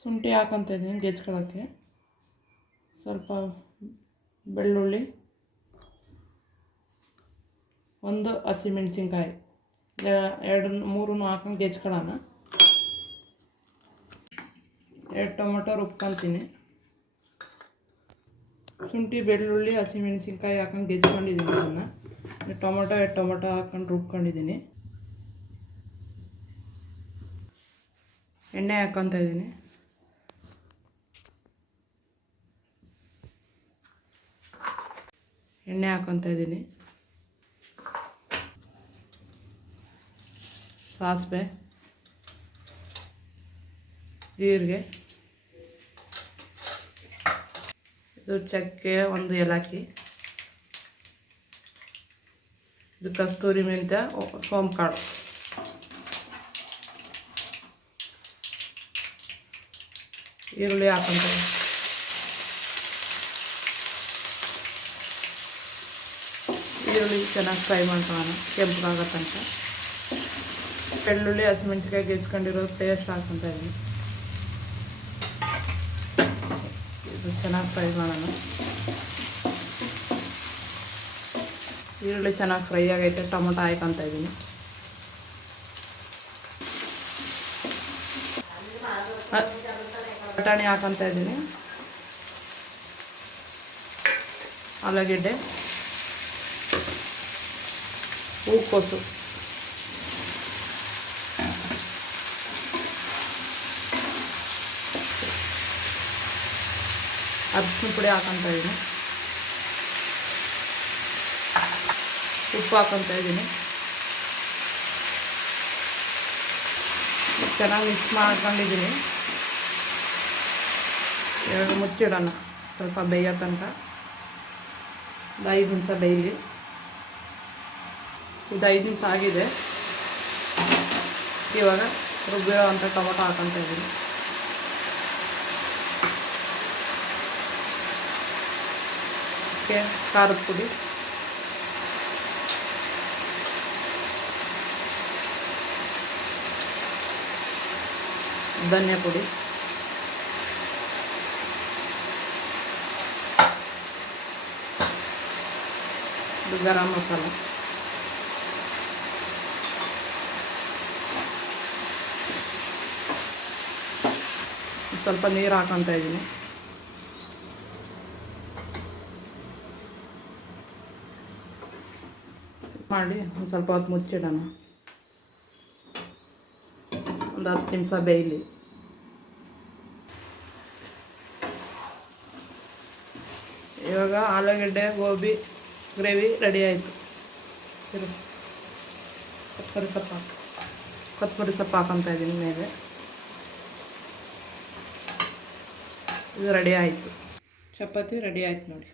ಶುಂಠಿ ಹಾಕೊತ ಇದ್ದೀನಿ ಜಜ್ಕೊಳ್ಳೋಕ್ಕೆ. ಸ್ವಲ್ಪ ಬೆಳ್ಳುಳ್ಳಿ, ಒಂದು ಹಸಿಮೆಣಸಿನ್ಕಾಯಿ, ಎರಡು ಮೂರೂ ಹಾಕೊಂಡು ಜಜ್ಕೊಳ್ಳೋಣ. 2 ಟೊಮೊಟೊ ರುಬ್ಕೊತೀನಿ. ಶುಂಠಿ, ಬೆಳ್ಳುಳ್ಳಿ, ಹಸಿಮೆಣಸಿನ್ಕಾಯಿ ಹಾಕೊಂಡು ಜಜ್ಕೊಂಡಿದ್ದೀನಿ. ಅದನ್ನು ಟೊಮೊಟೊ ಹಾಕೊಂಡು ರುಬ್ಕೊಂಡಿದ್ದೀನಿ. ಎಣ್ಣೆ ಹಾಕ್ಕೊತಾ ಇದ್ದೀನಿ. ಸಾಸಿವೆ, ಜೀರಿಗೆ, ಇದು ಚಕ್ಕೆ, ಒಂದು ಏಲಕ್ಕಿ, ಇದು ಕಸ್ತೂರಿ ಮೆಂತ್ಯ, ಸೋಂಪು ಕಾಳು, ಈರುಳ್ಳಿ ಹಾಕೊಂತಾರೆ. ಈರುಳ್ಳಿ ಚೆನ್ನಾಗಿ ಫ್ರೈ ಮಾಡ್ಕೊಳ್ಳೋಣ ಕೆಂಪಗಾಗೋ ತನಕ. ಬೆಳ್ಳುಳ್ಳಿ, ಹಸಿಮೆಣಸಿನ್ಕಾಯಿ ಜಜ್ಕೊಂಡಿರೋ ಪೇಸ್ಟ್ ಹಾಕ್ಕೊತಾ ಇದ್ದೀನಿ. ಇದು ಚೆನ್ನಾಗಿ ಫ್ರೈ ಮಾಡೋಣ. ಈರುಳ್ಳಿ ಚೆನ್ನಾಗಿ ಫ್ರೈ ಆಗೈತೆ. ಟೊಮೊಟೊ ಹಾಕ್ಕೊತಾ ಇದ್ದೀನಿ. ಬಟಾಣಿ ಹಾಕ್ಕೊತಾ ಇದ್ದೀನಿ. ಆಲೂಗೆಡ್ಡೆ, ಹೂಕೋಸು, ಅರಿಶಿನ ಪುಡಿ ಹಾಕ್ಕೊತಾ ಇದ್ದೀನಿ. ಉಪ್ಪು ಹಾಕ್ಕೊತಾ ಇದ್ದೀನಿ. ಚೆನ್ನಾಗಿ ಮಿಕ್ಸ್ ಮಾಡ್ಕೊಂಡಿದ್ದೀನಿ. ಎರಡು ಮುಚ್ಚಿಡೋಣ ಸ್ವಲ್ಪ ಬೇಯೋ ತನಕ. ಒಂದು 5 ನಿಮಿಷ ಬೇಯಲಿ. ಇದು 5 ನಿಮಿಷ ಆಗಿದೆ. ಇವಾಗ ರುಬ್ಬಿರೋ ಅಂಥ ಟೊಮೊಟೊ ಹಾಕ್ಕೊತಾ ಇದ್ದೀನಿ. ಖಾರದ ಪುಡಿ, ಧನಿಯಾ ಪುಡಿ, ಇದು ಗರಂ ಮಸಾಲ, ಸ್ವಲ್ಪ ನೀರು ಹಾಕ್ಕೊತಾ ಇದ್ದೀನಿ. ಮಾಡಿ ಒಂದು ಸ್ವಲ್ಪ ಹೊತ್ತು ಮುಚ್ಚಿಡೋಣ. ಒಂದು 10 ನಿಮಿಷ ಬೇಯಲಿ. ಇವಾಗ ಆಲೂಗಡ್ಡೆ ಗೋಬಿ ಗ್ರೇವಿ ರೆಡಿ ಆಯಿತು. ಕೊತ್ತಂಬರಿ ಸೊಪ್ಪು ಹಾಕ್ಕೊತಾ ಇದ್ದೀನಿ ಮೇಲೆ. ಇದು ರೆಡಿ ಆಯಿತು. ಚಪಾತಿ ರೆಡಿ ಆಯ್ತು ನೋಡಿ.